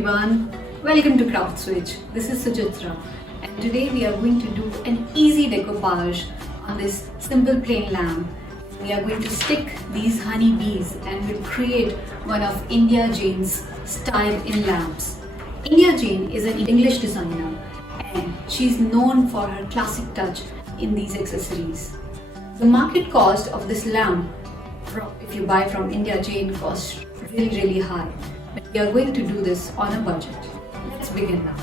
everyone, welcome to Craft Switch. This is Sujitra and today we are going to do an easy decoupage on this simple plain lamp. We are going to stick these honeybees and we'll create one of India Jane's style in lamps. India Jane is an English designer and she's known for her classic touch in these accessories. The market cost of this lamp, if you buy from India Jane, costs really high. But we are going to do this on a budget. Let's begin now.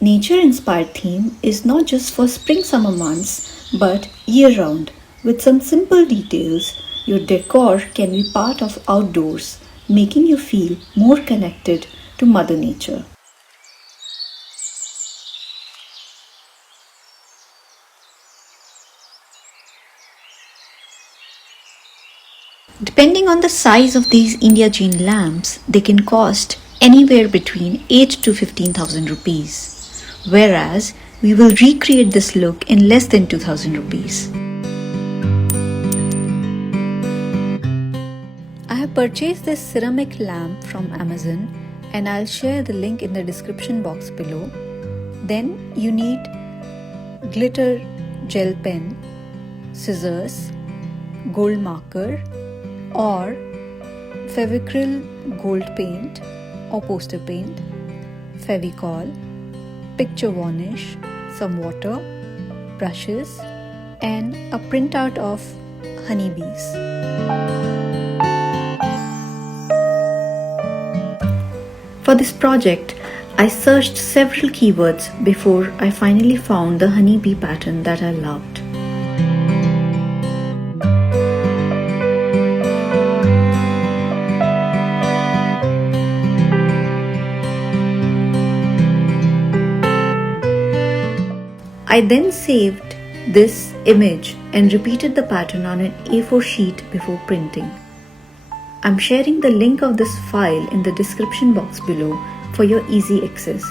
Nature-inspired theme is not just for spring-summer months, but year-round. With some simple details, your decor can be part of outdoors, making you feel more connected to Mother Nature. Depending on the size of these India Jane lamps, they can cost anywhere between 8 to 15,000 rupees, whereas we will recreate this look in less than 2,000 rupees. I have purchased this ceramic lamp from Amazon and I'll share the link in the description box below. Then you need glitter gel pen, scissors, gold marker, or Fevicryl gold paint or poster paint, Fevicol, picture varnish, some water, brushes, and a printout of honeybees. For this project, I searched several keywords before I finally found the honeybee pattern that I loved. I then saved this image and repeated the pattern on an A4 sheet before printing. I'm sharing the link of this file in the description box below for your easy access.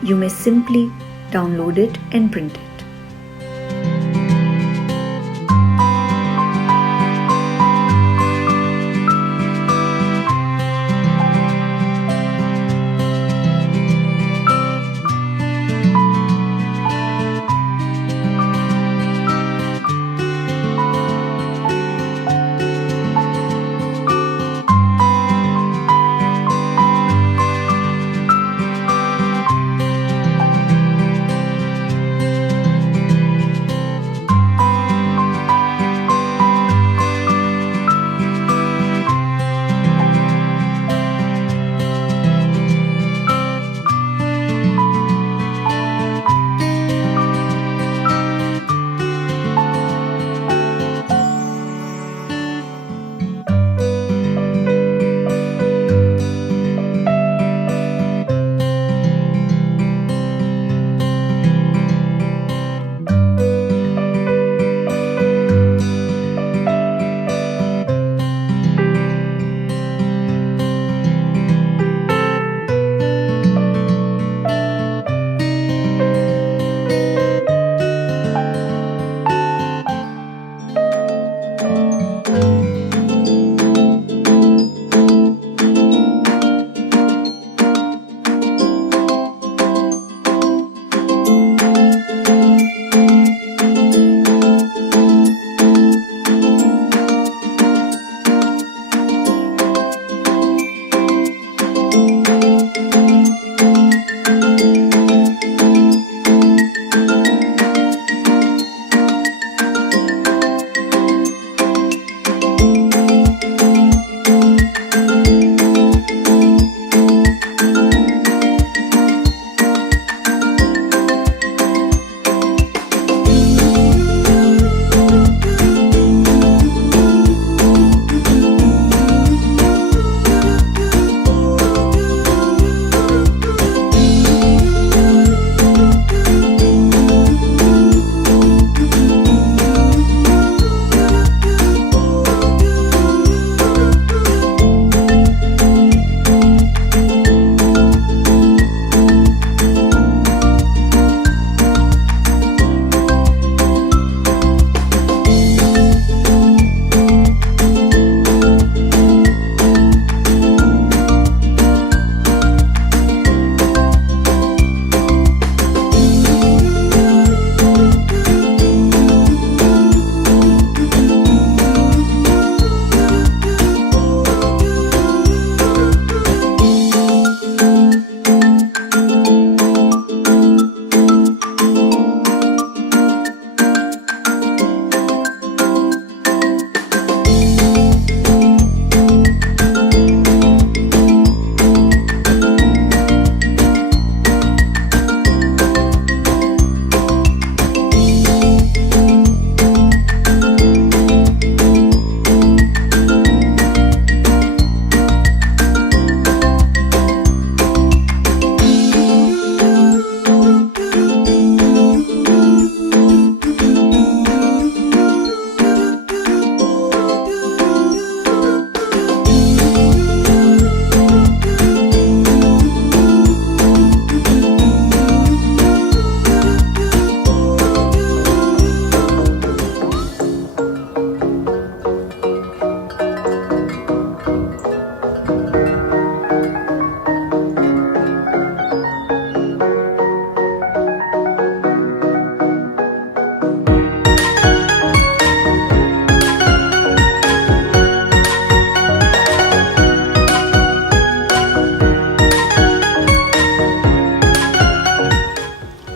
You may simply download it and print it.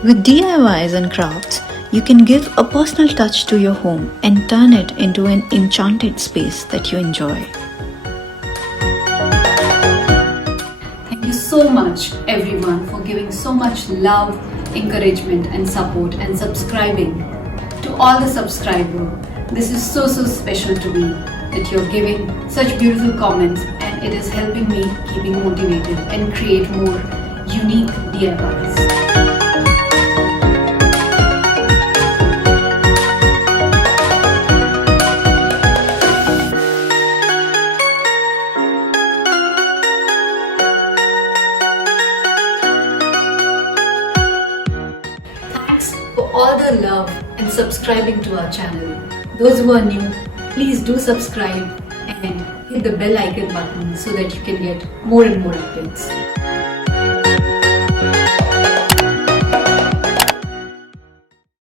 With DIYs and crafts, you can give a personal touch to your home and turn it into an enchanted space that you enjoy. Thank you so much everyone for giving so much love, encouragement and support and subscribing. To all the subscribers, this is so special to me that you're giving such beautiful comments, and it is helping me keeping motivated and create more unique DIYs. For all the love and subscribing to our channel. Those who are new, please do subscribe and hit the bell icon button so that you can get more and more updates.